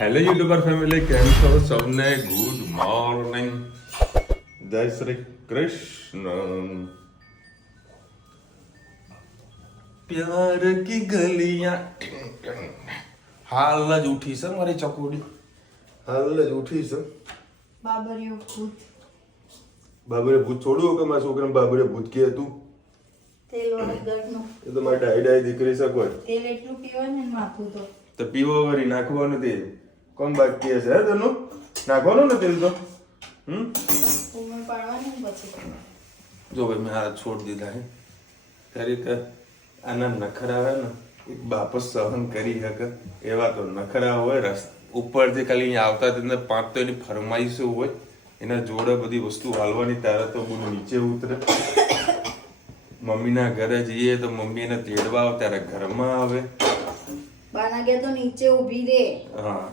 Hello YouTuber family, કેમ છો? સૌને ગુડ મોર્નિંગ, જય શ્રી કૃષ્ણ. પ્યાર કી ગલિયાં. હાલ જ ઉઠી છે મારી ચકોડી, હાલ જ ઉઠી છે. બાબરિયો ભૂત. બાબરે ભૂત છોડ્યું કે મારા છોકરાને બાબરે ભૂત કે હતું? તેલ વગરનું. એ તો મારી ડાઈ દીકરી છે કોઈ. તેલ એટલું પીવાય ને માથું તો પીવો વળી નાખવાનું તેલ કોણ બાકી હશે? હે તનું નાખવાનું ને તેલ તો ઉમર પાડવાની પછી. જો ભાઈ મેં આ છોડ દીધા હે. ખરેખર આના નખરા આવે ને એક બાપ જ સહન કરી શકે એવા તો નખરા હોય. રસ ઉપરથી ખાલી અહીંયા આવતા તેને પાંચ તો એની ફરમાઈશો હોય, એના જોડે બધી વસ્તુ હાલવાની, તારે તો બધું નીચે ઉતરે. મમ્મીના ઘરે જઈએ તો મમ્મી એને તેડવા આવે ત્યારે ઘરમાં આવે. બાના ગયા તો નીચે ઊભી રે. હા,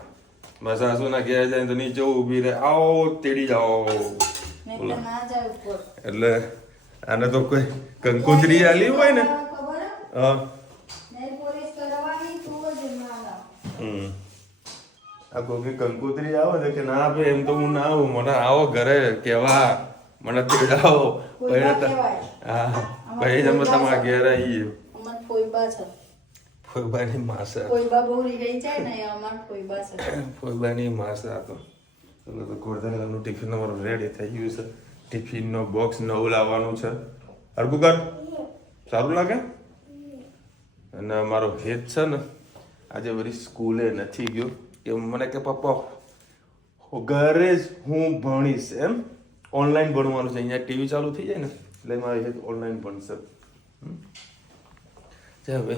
બસ સાસુના ઘેર જાય તો નીચે ઊભી રહે, આવો તેડી જાઓ. એટલે ના જાય ઉપર. એટલે આને તો કોઈ કંકોત્રી આલી હોય ને. ખબર હે? હા. નહીં પોલીસ કરવાની તું જ માના. આ કોઈ કંકોત્રી આવે છે કે ના આપે એમ તો હું ના આવું. મને આવો ઘરે કેવા, મને તેડાવો. કોઈબા કહેવાય. હા, પછી તમે તમારા ઘેર આવીએ. અમાર ફોઈબા છે. ફોઈબાની માસે. ફોઈબા બહુ રહી જાય ને એ અમાર ફોઈબા છે. ફોઈબાની માસે આ તો. ચલો તો ગોરધનનું ટિફિન અમારું રેડી થઈ ગયું છે. ટિફિનનો બોક્સ નવું લાવવાનું છે. હરકું કર, સારું લાગે? અને અમારો હેત છે ને આજે વળી સ્કૂલે નથી ગયો કે મને કે પપ્પા ઘરે જ હું ભણીશ, એમ ઓનલાઈન ભણવાનું છે. અહીંયા ટીવી ચાલુ થઈ જાય ને એટલે મારે હેત ઓનલાઈન ભણશે. હવે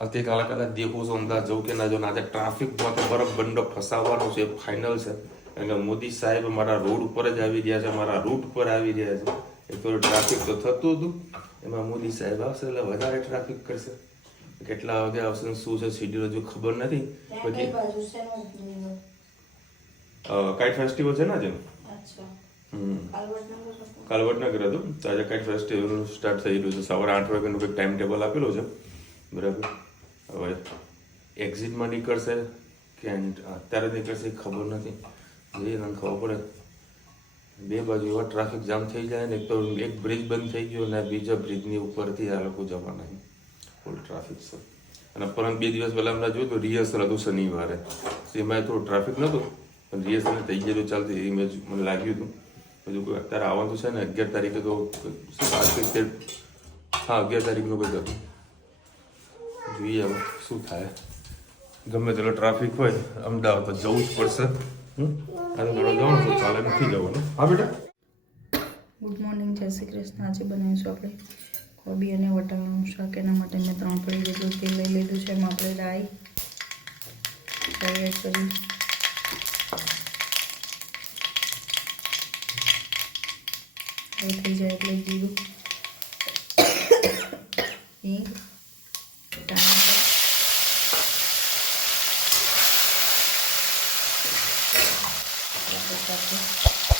આવતીકાલે કદાચ દેખું છું અમદાવાદ જવું કે ના જો. આજે ટ્રાફિકમાં તો બરફ બંડો ફસાવાનો છે, ફાઇનલ છે. કારણ કે મોદી સાહેબ મારા રોડ ઉપર જ આવી રહ્યા છે, મારા રૂટ પર આવી રહ્યા છે. એક તો ટ્રાફિક તો થતું હતું, એમાં મોદી સાહેબ આવશે એટલે વધારે ટ્રાફિક કરશે. કેટલા વાગે આવશે શું છે શેડ્યુલ હજુ ખબર નથી. કઈ બાજુ છે નો opening? કાઇટ ફેસ્ટિવલ છે ને આજે. અચ્છા. કાલવડનગર હતું તો આજે કાઇટ ફેસ્ટિવલ સ્ટાર્ટ થઈ રહ્યું છે. સવારે 8 વાગ્યાનું કંઈક ટાઈમ ટેબલ આપેલું છે, બરાબર. હવે એક્ઝિટમાં નીકળશે કે અત્યારે નીકળશે ખબર નથી. જે મને ખબર પડે બે બાજુ એવા ટ્રાફિક જામ થઈ જાય ને. એક તો એક બ્રિજ બંધ થઈ ગયો ને બીજા બ્રિજની ઉપરથી આ લોકો જવાના ફૂલ ટ્રાફિક છે. અને પરંતુ 2 દિવસ પહેલાં હમણાં જોયું તો રિહર્સલ હતું શનિવારે, એમાં થોડું ટ્રાફિક નહોતું પણ રિહર્સલ તૈયારીઓ ચાલતી એ મને લાગ્યું હતું. બધું કોઈ અત્યારે આવવાનું છે ને 11 તારીખે તો હા 11 તારીખનું કંઈક હતું. જોઈએ હવે શું થાય. ગમે તેટલો ટ્રાફિક હોય અમદાવાદ તો જવું જ પડશે. આજે થોડો જવાનું તો ચાલે, નથી જવાનું. હા બેટા. ગુડ મોર્નિંગ, જય શ્રી કૃષ્ણ. આજે બનાવીશું આપણે કોબી અને વટાણાનું શાક. એના માટે મેં 3 કળી જેટલું તેલ લઈ લીધું છે. એમાં આપણે રાઈ એડ કરી થઈ જાય એટલે જીરું, હિંગ, ટામેટાં,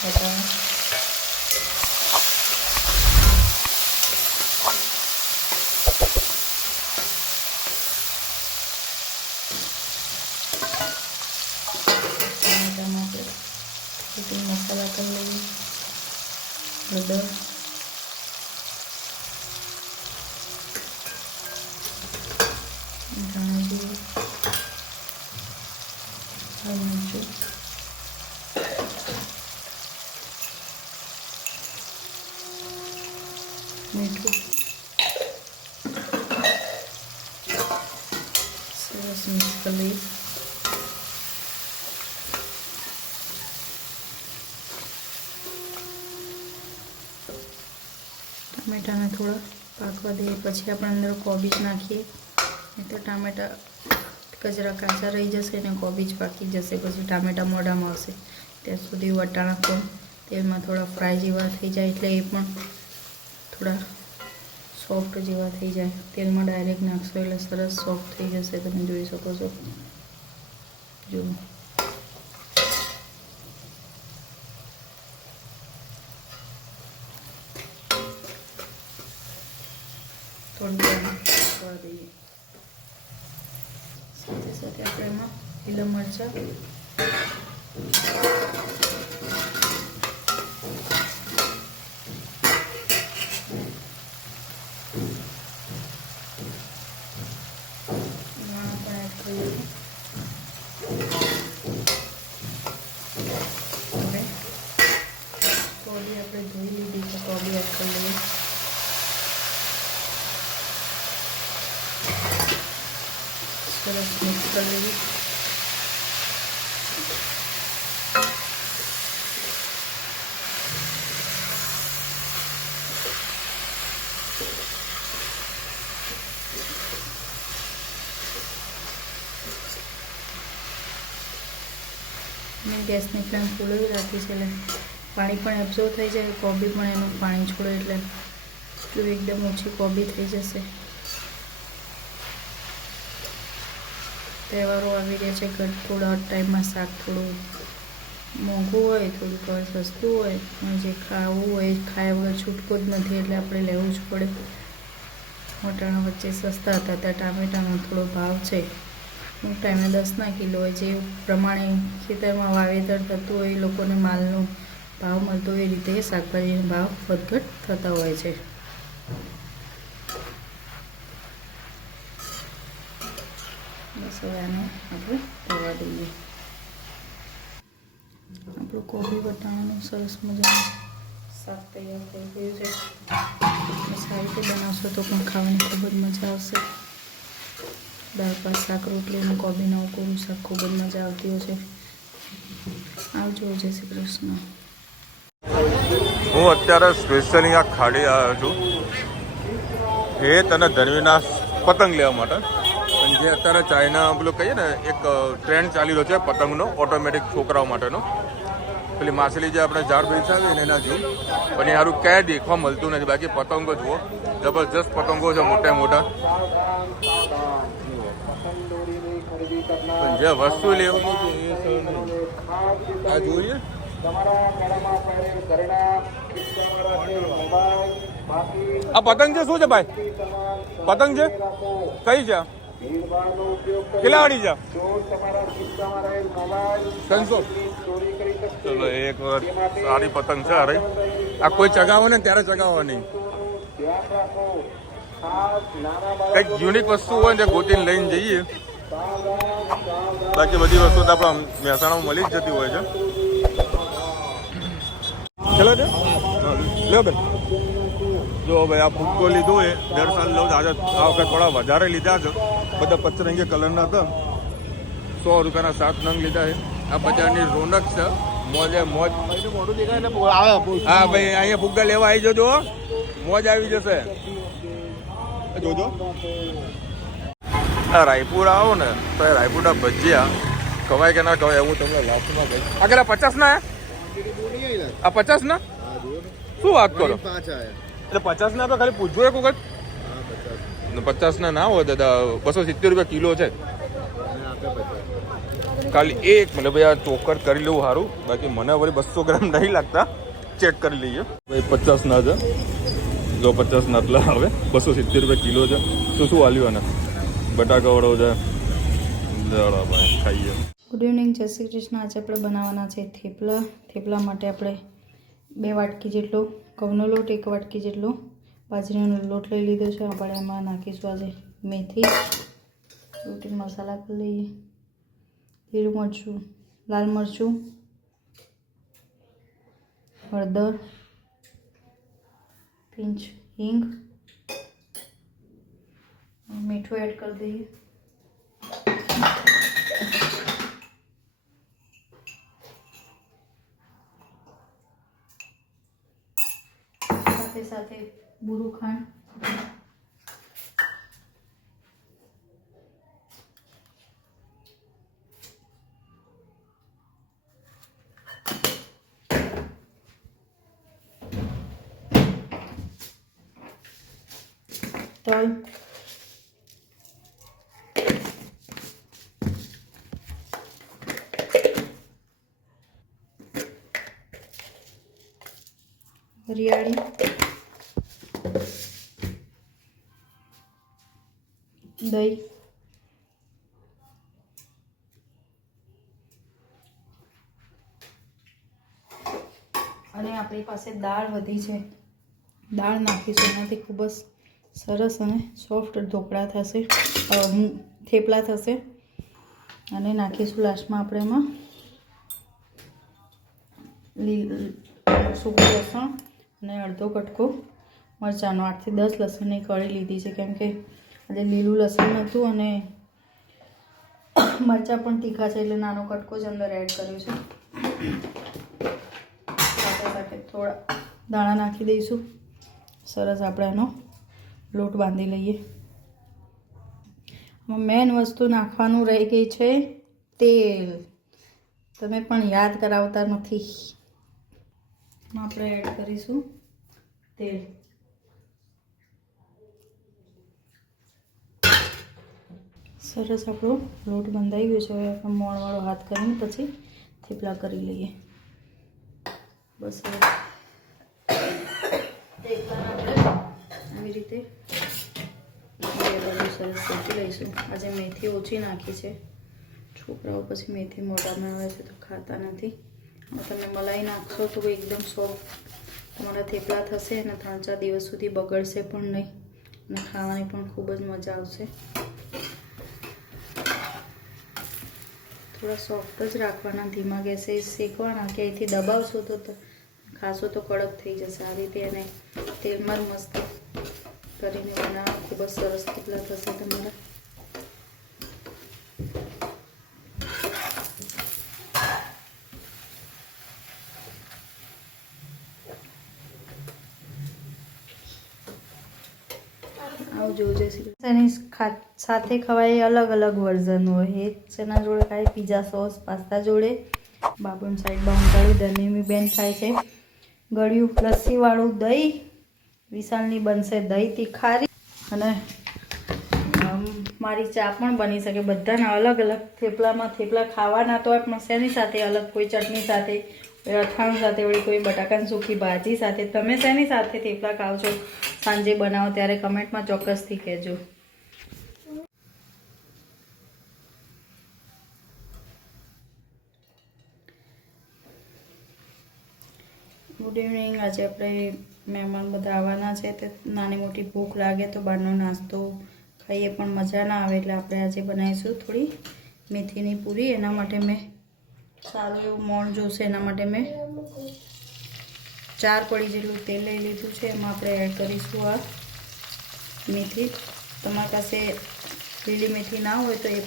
વટાણા, મસાલા કરી લઈએ. હળદર, ધાણા જીરું, લાલ મરચું, મીઠું, સરસ મિક્સ કરી લઈએ. ટામેટાને થોડા પાકવા દઈએ પછી આપણે અંદર કોબીજ નાખીએ. નહીં તો ટામેટા કચરા કાચા રહી જશે ને કોબીજ પાકી જશે, પછી ટામેટા મોઢામાં આવશે. ત્યાં સુધી વટાણા પણ તેલમાં થોડા ફ્રાય જેવા થઈ જાય એટલે એ પણ થોડા સોફ્ટ જેવા થઈ જાય. તેલમાં ડાયરેક્ટ નાખશો એટલે સરસ સોફ્ટ થઈ જશે, તમે જોઈ શકો છો. જો થોડી વાર દઈએ. સાથે સાથે આપણે એમાં લીલા મરચાં, કોબી આપણે ધોઈ લીધી છે, કોબી એડ કરી લઈએ. સરસ મિક્સ કરી લઈએ. મેં ગેસની ફ્લેમ ફૂલ જ રાખી છે એટલે પાણી પણ એબ્ઝોર્વ થઈ જાય, કોબી પણ એનું પાણી છોડે એટલે એકદમ ઓછી કોબી થઈ જશે. તહેવારો આવી રહ્યા છે, થોડા ટાઈમમાં શાક થોડું મોંઘું હોય, થોડુંક સસ્તું હોય, અને જે ખાવું હોય ખાયા વગર છૂટકો જ નથી એટલે આપણે લેવું જ પડે. વટાણા વચ્ચે સસ્તા હતા ત્યાં ટામેટાનો થોડો ભાવ છે. અમુક ટાઈમે 10ના કિલો હોય, જે પ્રમાણે ખેતરમાં વાવેતર થતું હોય એ લોકોને માલનો ભાવ મળતો હોય એ રીતે શાકભાજીના ભાવ વધઘટ થતા હોય છે. બસ હવે આને આપણે તળવા દઈએ. આપણું કોબી વટાણાનું સરસ મજાનું શાક તૈયાર થઈ ગયું છે. સારી રીતે બનાવશો તો પણ ખાવાની ખૂબ જ મજા આવશે. દાળ ભાત શાક રોટલી અને કોબીનું કોરું શાક ખૂબ જ મજા આવતી હોય છે. આવજો. જય શ્રી કૃષ્ણ. હું અત્યારે સ્પેશિયલી આ ખાડી આવ્યો છું હેત અને ધનવીના પતંગ લેવા માટે. અને જે અત્યારે ચાઇના પેલું કહીએ ને એક ટ્રેન્ડ ચાલી રહ્યો છે પતંગનો, ઓટોમેટિક છોકરાઓ માટેનો. પેલી માછલી જે આપણે ઝાડ બેસાવીએ ને એના જેવું, પણ એ સારું ક્યાંય દેખવા મળતું નથી. બાકી પતંગો જુઓ, જબરજસ્ત પતંગો છે, મોટા મોટા. પણ જે વસ્તુ લેવાની છે એ આ જોઈએ. આ પતંગ છે શું છે ભાઈ? પતંગ છે કઈ છે? કેટલા વાળી છે? 300. ચલો એક સારી પતંગ છે. અરે આ કોઈ ચગાવો ને ત્યારે ચગાવવાની. કંઈક યુનિક વસ્તુ હોય ને ગોતીને લઈને જઈએ. બાકી બધી વસ્તુ તો આપણા મહેસાણામાં મળી જ જતી હોય છે. ચલો છે લો બેન. જો ભાઈ આ ફૂટકો લીધો એ 10 સાલ લઉં. આજે આ વખત થોડા વધારે લીધા છે. બધા પચરંગી કલરના હતા. 100 રૂપિયાના 7 નંગ લીધા છે. આ બજારની રોનક છે. મોજે મોજ. હા ભાઈ અહીંયા ફુગ્ગા લેવા આવી જજો, મોજ આવી જશે. જોજો આ રાયપુર આવો ને તો એ રાયપુરના ભજીયા ખવાય કે ના ખવાય હું તમને લાસ્ટમાં કહીશ. આ કેટલા 50 ના? આ 50 ના? શું વાત કરો? એટલે 50 ના તો ખાલી પૂછજો એક વખત. 50 ના હોય દાદા, 270 રૂપિયા કિલો છે. ખાલી એક મને ભાઈ આ ચોકર કરી લેવું સારું. બાકી મને વળી 200 ગ્રામ નહીં લાગતા. ચેક કરી લઈએ ભાઈ. 50 ના છે. જો 50 ના એટલા હવે 270 રૂપિયા કિલો છે. શું વાલ્યું આને? બટાકા વડો છે. ભાઈ ખાઈએ. ગુડ ઇવનિંગ, જય શ્રી કૃષ્ણ. આજે આપણે બનાવવાના છે થેપલા. થેપલા માટે આપણે 2 વાટકી જેટલો ઘઉંનો લોટ, 1 વાટકી જેટલો બાજરીનો લોટ લઈ લીધો છે. આપણે એમાં નાખીશું આજે મેથી, રોટી મસાલા કરી લઈએ, લીલું મરચું, લાલ મરચું, હળદર, પિંચ હિંગ, મીઠું એડ કરી દઈએ. સાથે બુરું ખાંડ, તલ, વરિયાળી, દહીં, આપણી પાસે દાળ વધી છે, દાળ નાખીશું. એનાથી ખૂબ જ સરસ અને સોફ્ટ ઢોકળા થશે, થેપલા થશે. અને નાખીશું લાસ્ટમાં આપણે એમાં સૂકું લસણ અને અડધો કટકો મરચાંનો. 8 થી 10 લસણની કળી લીધી છે, કેમ કે આજે લીલું લસણ હતું અને મરચાં પણ તીખા છે, એટલે નાનો કટકો જ અંદર એડ કર્યો છે. સાથે સાથે થોડા દાણા નાખી દઈશું. સરસ આપણે એનો લોટ બાંધી લઈએ. મેન વસ્તુ નાખવાનું રહી ગઈ છે તેલ. તમે પણ યાદ કરાવતા નથી. આપણે એડ કરીશું તેલ. સરસ આપણો લોટ બંધાઈ ગયો છે. હવે આપણે મોણવાળો હાથ કરીને પછી થેપલા કરી લઈએ. બસ હવે થેપલાને આપણે આવી રીતે બધું સરસ શેકી લઈશું. આજે મેથી ઓછી નાખી છે. છોકરાઓ પછી મેથી મોઢામાં આવે છે તો ખાતા નથી. તમે મલાઈ નાખશો તો એકદમ સોફ્ટ તમારા થેપલા થશે અને 3-4 દિવસ સુધી બગડશે પણ નહીં અને ખાવાની પણ ખૂબ જ મજા આવશે. થોડા સોફ્ટ જ રાખવાના, ધીમા ગેસે શેકવાના, કે અહીંથી દબાવશો તો ખાશો તો કડક થઈ જશે. આ રીતે એને તેલમાં જ મસ્ત કરીને બનાવો, ખૂબ જ સરસ થેપલા થશે તમારા. એની સાથે ખવાય અલગ અલગ વર્ઝન હોય. એક એના જોડે ખાય પીઝા સોસ પાસ્તા જોડે. બાબુની સાઈડ બાઉન્ડવાળું ધનેમી બેન ખાય છે ગળ્યું લસ્સીવાળું દહીં. વિશાલની બનશે દહીં તીખારી. અને મારી ચા પણ બની શકે. બધાના અલગ અલગ થેપલામાં થેપલા ખાવાના તો પણ શેની સાથે અલગ, કોઈ ચટણી સાથે, કોઈ અથાણું સાથે, વળી કોઈ બટાકાની સૂકી ભાજી સાથે. તમે શેની સાથે થેપલા ખાવ છો સાંજે બનાવો ત્યારે કમેન્ટમાં ચોક્કસથી કહેજો. Good evening. આજે આપણે મહેમાન બધા આવવાના છે, તે નાની મોટી ભૂખ લાગે તો બહારનો નાસ્તો ખાઈએ પણ મજા ના આવે, એટલે આપણે આજે બનાવીશું થોડી મેથીની પૂરી. એના માટે મેં સારું એવું મોણ જોશે. એના માટે મેં 4 પડી જેટલું તેલ લઈ લીધું છે. એમાં આપણે એડ કરીશું આ મેથી. તમારી પાસે લીલી મેથી ના હોય તો એ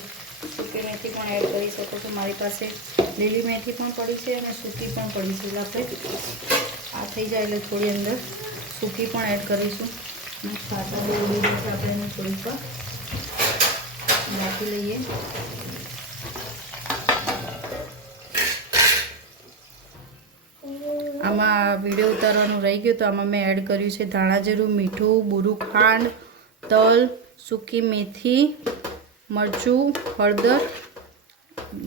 સૂકી મેથી પણ એડ કરી શકો છો. મારી પાસે લીલી મેથી પણ પડી છે અને સૂકી પણ પડી છે. એટલે આપણે આ થઈ જાય એટલે થોડી અંદર સૂકી પણ એડ કરીશું. અને ખાટા બહુ ઉડી છે, આપણે એને થોડીક નાખી લઈએ. આમાં વિડીયો ઉતારવાનું રહી ગયું તો આમાં મેં એડ કર્યું છે ધાણા જીરું, મીઠું, બુરું ખાંડ, તલ, સૂકી મેથી, મરચું, હળદર.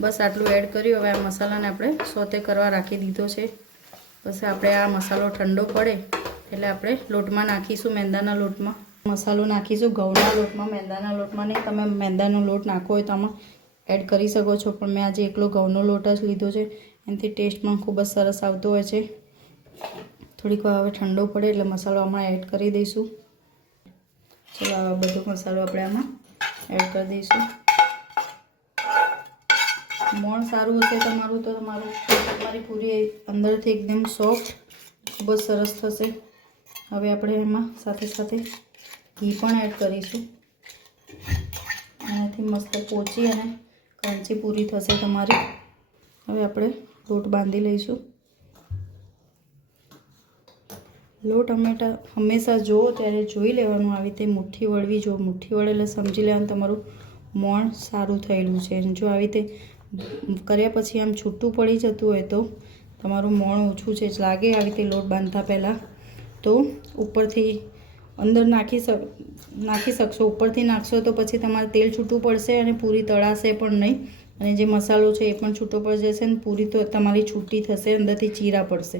બસ આટલું એડ કર્યું. હવે આ મસાલાને આપણે સોતે કરવા રાખી દીધો છે. બસ આપણે આ મસાલો ઠંડો પડે એટલે આપણે લોટમાં નાખીશું. મેંદાના લોટમાં મસાલો નાખીશું. ઘઉંના લોટમાં, મેંદાના લોટમાં નહીં. તમે મેંદાનો લોટ નાખો હોય તો આમાં એડ કરી શકો છો, પણ મેં આજે એકલો ઘઉંનો લોટ જ લીધો છે. એનાથી ટેસ્ટ પણ ખૂબ જ સરસ આવતો હોય છે. થોડીક વાર હવે ઠંડો પડે એટલે મસાલો આમાં એડ કરી દઈશું. ચલો આ બધો મસાલો આપણે આમાં એડ કરી દઈશું. મોણ સારું હશે તમારું તો તમારી પૂરી અંદરથી એકદમ સોફ્ટ ખૂબ જ સરસ થશે. હવે આપણે એમાં સાથે સાથે ઘી પણ એડ કરીશું. એનાથી મસ્ત પોચી અને ક્રન્ચી પૂરી થશે તમારી. હવે આપણે લોટ બાંધી લઈશું. લોટ હંમેશા જુઓ ત્યારે જોઈ લેવાનું, આવી રીતે મુઠ્ઠી વળવી જો. મુઠ્ઠી વળે એટલે સમજી લેવાનું તમારું મોણ સારું થયેલું છે. અને જો આવી રીતે કર્યા પછી આમ છૂટું પડી જતું હોય તો તમારું મોણ ઓછું છે લાગે. આવી રીતે લોટ બાંધતા પહેલાં તો ઉપરથી અંદર નાખી શકશો. ઉપરથી નાખશો તો પછી તમારે તેલ છૂટું પડશે અને પૂરી તળાશે પણ નહીં. અને જે મસાલો છે એ પણ છૂટો પડી જશે અને પૂરી તો તમારી છૂટી થશે, અંદરથી ચીરા પડશે.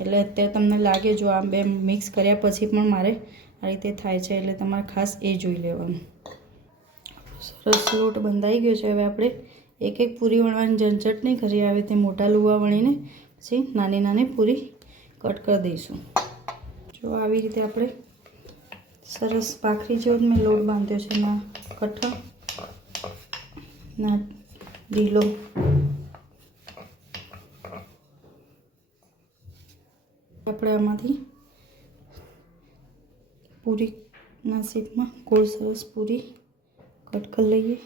એટલે અત્યારે તમને લાગે જો આ બે મિક્સ કર્યા પછી પણ મારે આ રીતે થાય છે, એટલે તમારે ખાસ એ જોઈ લેવાનું. સરસ લોટ બંધાઈ ગયો છે. હવે આપણે એક એક પૂરી વણવાની ઝંઝટ નહીં કરીએ. આવી રીતે મોટા લુવા વણીને પછી નાની નાની પૂરી કટ કરી દઈશું. જો આવી રીતે આપણે સરસ ભાખરી જેવો જ મેં લોટ બાંધ્યો છે. ના કઠણ ના ઢીલો. આપણે આમાંથી પૂરીના શેપમાં ગોળ સરસ પૂરી કટ કરી લઈએ.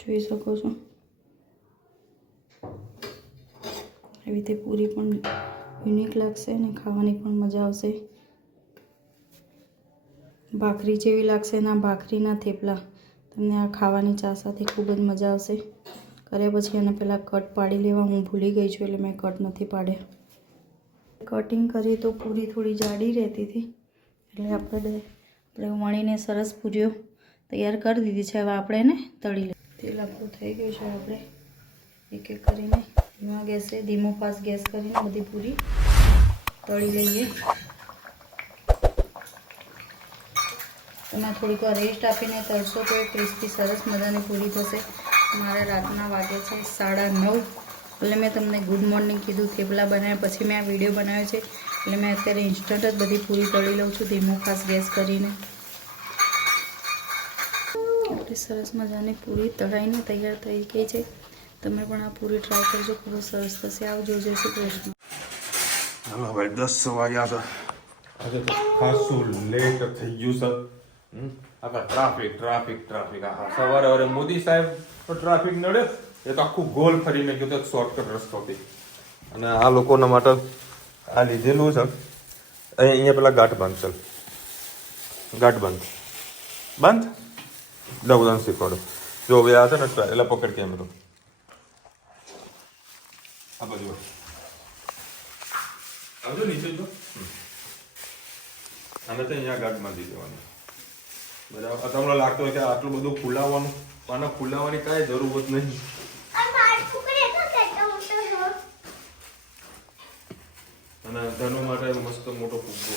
જોઈ શકો છો એવી રીતે પૂરી પણ યુનિક લાગશે અને ખાવાની પણ મજા આવશે. ભાખરી જેવી લાગશે. ના ભાખરીના થેપલા. તમને આ ખાવાની ચા સાથે ખૂબ જ મજા આવશે. કર્યા પછી એને પહેલાં કટ પાડી લેવા. હું ભૂલી ગઈ છું એટલે મેં કટ નથી પાડ્યા. કટિંગ કરીએ તો પૂરી થોડી જાડી રહેતી હતી એટલે આપણે વણીને સરસ પૂરીઓ તૈયાર કરી દીધી છે. હવે આપણે એને તળી લઈએ. તેલ આપણું થઈ ગયું છે. આપણે એક એક કરીને ધીમા ગેસે ધીમો ફાસ્ટ ગેસ કરીને બધી પૂરી તળી લઈએ. તમે થોડીક વાર રેસ્ટ આપીને તળશો તો એ ક્રિસ્પી સરસ મજાની પૂરી થશે. મારે રાતના વાગે છે 9:30. એટલે મેં તમને ગુડ મોર્નિંગ કીધું. થેપલા બનાવ્યા પછી મેં આ વિડીયો બનાવ્યો છે એટલે મેં અત્યારે ઇન્સ્ટન્ટ જ બધી પૂરી તળી લઉં છું ધીમો ફાસ્ટ ગેસ કરીને. આપણી સરસ મજાની પૂરી તળાઈને તૈયાર થઈ ગઈ છે. તમે પણ આ પૂરી ટ્રાય કરજો. ખૂબ સરસ થશે. આવજો. જય શ્રી કૃષ્ણ. હાલો ભાઈ 10 વાગ્યા છે. આજે તો ખાસું લેટ થઈ ગયું છે. આખા ટ્રાફિક. સવારે મોદી સાહેબ તો ટ્રાફિક નડે એ તો આખું ગોલ ફરીને ગયું તો શોર્ટકટ રસ્તોથી. અને આ લોકોના માટે આ લીધેલું છે. અહીંયા પેલા ગાંઠ બાંધ. ચાલ ગાંઠ બાંધ દઉં શીખવાડો. જો હવે આ છે ને એટલે પકડ કેમ તો આ બાજુ આવજો નીચે જો. આને તો અહીંયા ગાંઠ બાંધી દેવાની. બરાબર. તમને લાગતો હોય કે આટલું બધું ફૂલાવવાનું પણ આને ફૂલાવવાની કાંઈ જરૂર જ નહીં. અને ધનુ માટે મસ્ત મોટો ફૂગો.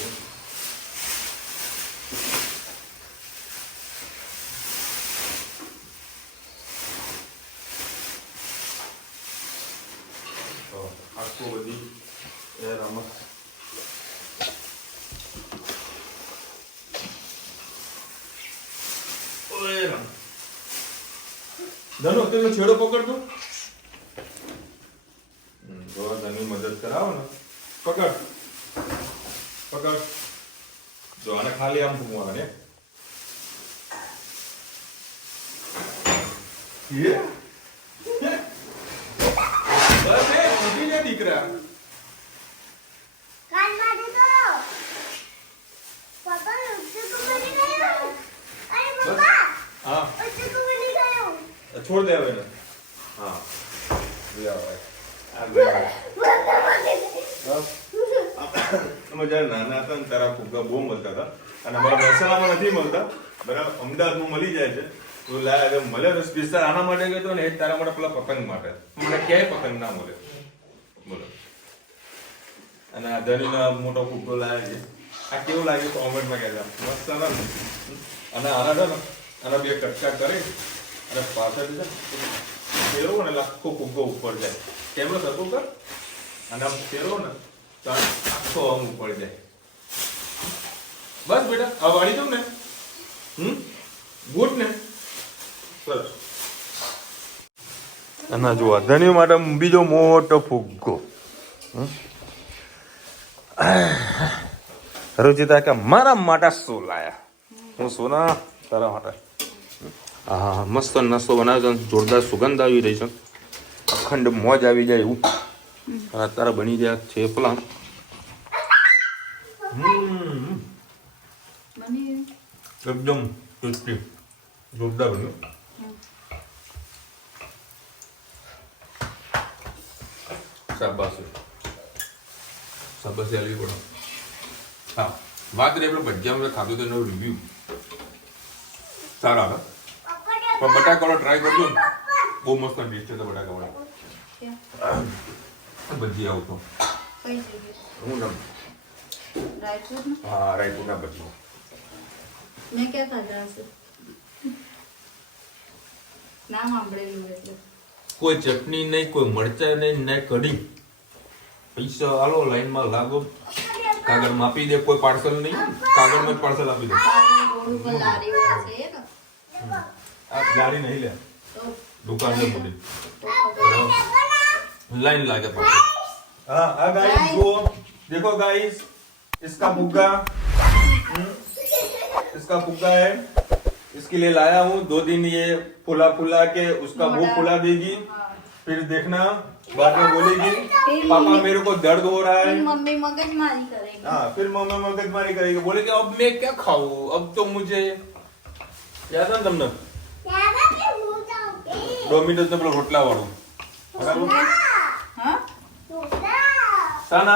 આખો બધી રમત ધનુ તેનો છેડો પકડતો. ધનુ મદદ કરાવો ને. પકડ જો આને ખાલી આમ ફૂંકવાને. દીકરા છોડ દે હવે. હા જયારે નાના હતા ને તારા ફુગ્ગા બહુ મળતા હતા અને અમારા મહેસાણામાં નથી મળતા. બરાબર. અમદાવાદમાં મળી જાય છે. તો મળે સ્પેશિયલ આના માટે ગયો ને એ તારા માટે પેલા પતંગ માટે. મને ક્યાંય પતંગ ના મળે. બોલો. અને આ ધરીનો મોટો ફુગ્ગો લાવે છે. આ કેવું લાગે કોમેન્ટમાં કહેતા. મસ્ત અને આના છે ને આના બે કટકા કરી અને પાછળ ફેરવો ને આખો ફુગ્ગો ઉપર જાય. કેમેરો સરખો કર અને આમ ફેરવો ને તો આખો આમ ઉપર જાય. બસ બેટા આ વાળી દઉં ને. ગુડ ને. સરસ. અને જો ધણીઓ માટે બીજો મોટો ફુગ્ગો. રુચિતા કે મારા માટે શું લાયા? હું સોના તારા માટે. હા મસ્ત નાસ્તો બનાવ્યો છે. જોરદાર સુગંધ આવી રહી છે. અખંડ મોજ આવી જાય એવું. તારા બની જાય થેપલા. એકદમ ટેસ્ટી. જોરદાર બન્યું. શાબાશ આલવી પડે. હા વાત રહી આપણે ભજીયા ખાધું તો એનો રિવ્યુ સારા હતા. પણ બટાકાવાળો ટ્રાય કરજો ને. બહુ મસ્ત ડીશ છે બટાકાવાળા. ભજીયા આવું તો હું નામ હા રાયપુરના ભજીયા. મેં ક્યાં ખાધા હશે? નામ સાંભળેલું એટલે કોઈ ચટણી નહીં, કોઈ મરચાં નહીં, નહીં કઢી. પૈસા આલો, લાઈનમાં લાગો, કાગળ આપી દે. કોઈ પાર્સલ નહીં, કાગળમાં જ પાર્સલ આપી દે. રોડ ઉપર લારી હોય છે એ ને આ ગાડી નહીં લે, તો દુકાન છે મોટી, તો ખબર लाइन लाके पास। हाँ गाइस वो देखो गाइस, इसका फुग्गा, इसका फुग्गा है, इसके लिए लाया हूँ। 2 दिन ये फुला फुला के उसका मुंह फुला देगी, फिर देखना बाद में बोलेगी पापा मेरे को दर्द हो रहा है। मम्मी मगजमारी करेगी। हाँ फिर मम्मी मगजमारी करेगी, बोलेगी अब मैं क्या खाऊं, अब तो मुझे याद है तुमने डोमिनोज ने बोला रोटला वाળું હા સાના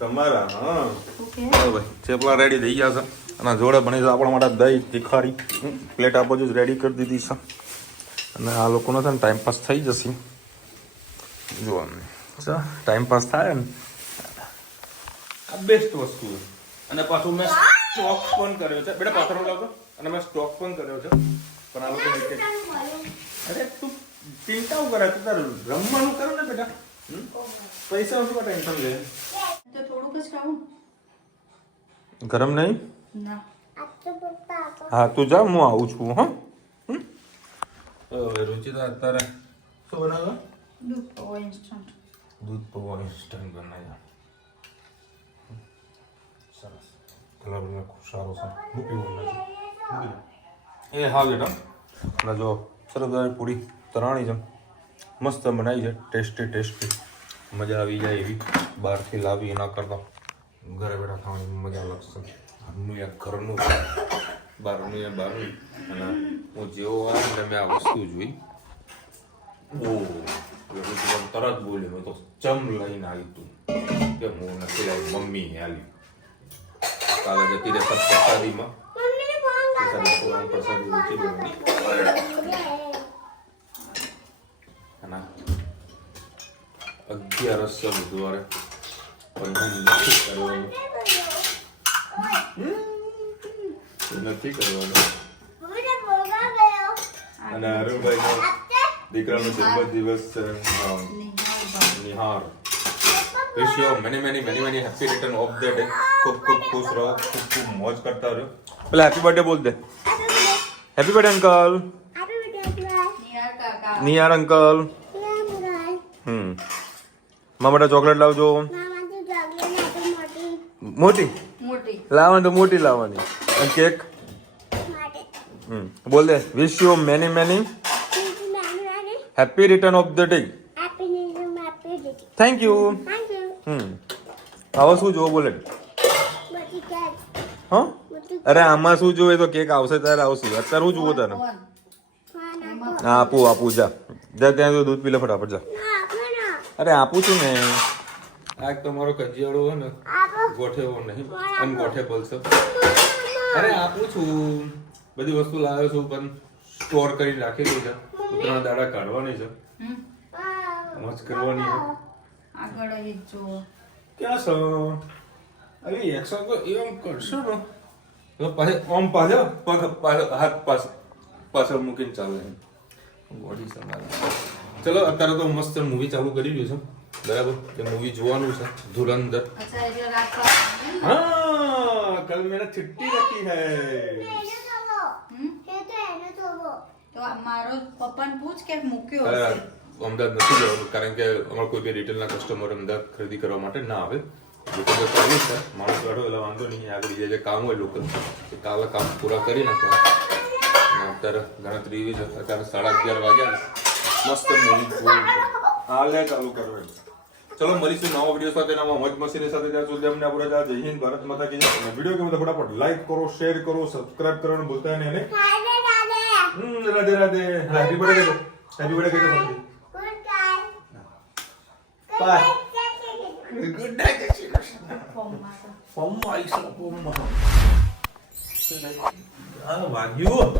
તમારા હા ઓકે ભાઈ ચેપલા રેડી થઈ ગયા છે અને જોડે બની છે આપણા માટે દહીં તીખારી પ્લેટ આપો જ રેડી કરી દીધી છે અને આ લોકોનો છે ને ટાઈમ પાસ થઈ જશે જો ટાઈમ પાસ થાય ને આ બેસ્ટ વસ્તુ છે અને પાછું મેં સ્ટોક પણ કર્યો છે બેટા પાથરો લાવતો અને મેં સ્ટોક પણ કર્યો છે પણ આ લોકો અરે તું ચિંતા કરે તું તારું રમવાનું કરું ને બેટા પૈસા શું ટેન્શન લે તો થોડુંક જ ખાવું ગરમ નહીં ના હા તું જા હું આવું છું હા હવે રુચિતા અત્યારે શું બનાવ્યો દૂધ પૌવા ઇન્સ્ટન્ટ દૂધ પૌવા ઇન્સ્ટન્ટ બનાવ્યા સરસ કલર ખૂબ સારો છે હું પીવું નથી એ હા બેટા અને જો સરસ પૂરી તરાણી છે મસ્ત બનાવી છે ટેસ્ટી મજા આવી જાય એવી બહારથી લાવી એના કરતાં ઘરે બેઠા ખાવાની મજા લાગશે ઘરનું યા ઘરનું બહારનું યા બહારનું અને હું જેવો આવે એટલે મેં આ વસ્તુ જોઈ તરત બોલ્યો મેં તો ચમ લઈને આવી તું કે હું નથી લાવી મમ્મી આલી કાલે જતી રહે પ્રસાદીમાં પ્રસાદી ઊંચી બની અને 11 બુધવારે નથી કરવાનું અને અરુણભાઈ દીકરાનો જન્મદિવસ છે નિહાર વિશ you many happy return of the day ખૂબ ખુશ રહો ખૂબ મોજ કરતા રહો પેલા હેપી બર્થડે બોલ દે હેપી બર્થડે અંકલ નિહાર કાકા નિહાર અંકલ મારા માટે ચોકલેટ લાવજો મોટી મોટી લાવવાની તો મોટી લાવવાની અને કેક બોલ દે wish you many happy return of the day thank you હવે શું જોવો બોલે હા અરે આમાં શું જોવે તો કેક આવશે ત્યારે આવશે અત્યારે શું જોવો તારે હા આપું જા ત્યાં તો દૂધ પી લે ફટાફટ જા અરે આપું છું ને આ તમારો કજિયાળો હોય ને ગોઠેવો નહીં અનગોઠેબલ છે અરે આપું છું બધી વસ્તુ લાવ્યો છું પણ સ્ટોર કરી રાખેલી છે ઉતરાણ દાડા કાઢવાની છે મોજ કરવાની છે આગળ એ જો ક્યાં છો આવી એક્શન તો એમ કરશો ને તો પાછે ઓમ પાછો પગ હાથ પાછળ મૂકીને ચાલે બોડી સંભાળે ચલો અત્યારે તો મસ્ત મૂવી ચાલુ કરી રહ્યું છે બરાબર કે મૂવી જોવાનું છે ધુરંધર અચ્છા એટલે રાત हाँ कल मैंने चिट्ठी रखी है તો મારો પપ્પાને પૂછ કે મૂક્યો અરે, હશે અમદાવાદ નથી જવાનું કારણ કે અમારા કોઈ બી રિટેલના કસ્ટમર અમદાવાદ ખરીદી કરવા માટે ના આવે દુકાન તો ચાલુ છે માણસ બેઠો એટલે વાંધો નહીં આગળ જે કામ હોય લોકલ એ કાલે કામ પૂરા કરી નાખવા અને અત્યારે ગણતરી એવી છે અત્યારે 11:30 વાગ્યા ને મસ્ત મૂવી જોવું છે હાલે ચાલુ કરવાનું चलो મળીશું નવા વિડિયો સાથે નવા મોજ મસ્તી સાથે ત્યાં સુધી અમને આપણા જય હિન્દ ભારત માતા કી જય વિડિયો ગમે તો ફટાફટ લાઈક કરો શેર કરો સબસ્ક્રાઇબ કરવાનું ભૂલતા નહીં અને Radhe Radhe happy birthday bye good night ફોર્મમાં આઈસ ફોર્મમાં આ વાગ્યું